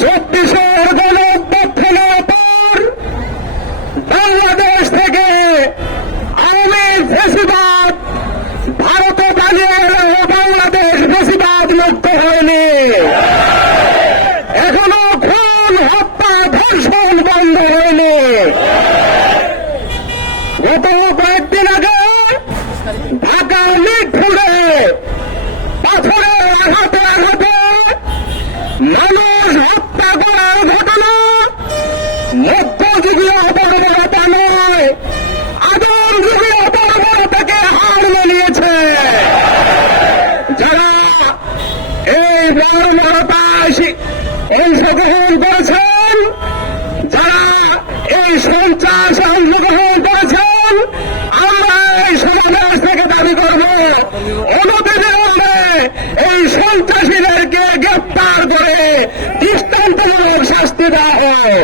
চব্বিশের গণ অভ্যর্থনার পর বাংলাদেশ থেকে আওয়ামী ফেসিবাদ, ভারতে বাংলাদেশ ফেসিবাদ মুক্ত হয়নি। এখনও খুন, হত্যা, ধর্ষণ বন্ধ হয়নি। গত কয়েকদিন আগে ঢাকা মিটফুলে পাথরের আঘাতে মানুষ হত্যা করার ঘটনা, মধ্যযুগীয় অপরাধতা নয় আদম যুগীয় এই বর্মরতায় এই সন্ত্রাস অংশগ্রহণ আমরা এই সমাবেশ থেকে দাবি করব এই গ্রেপ্তার করে দৃষ্টান্তমূলক শাস্তি দেওয়া হয়।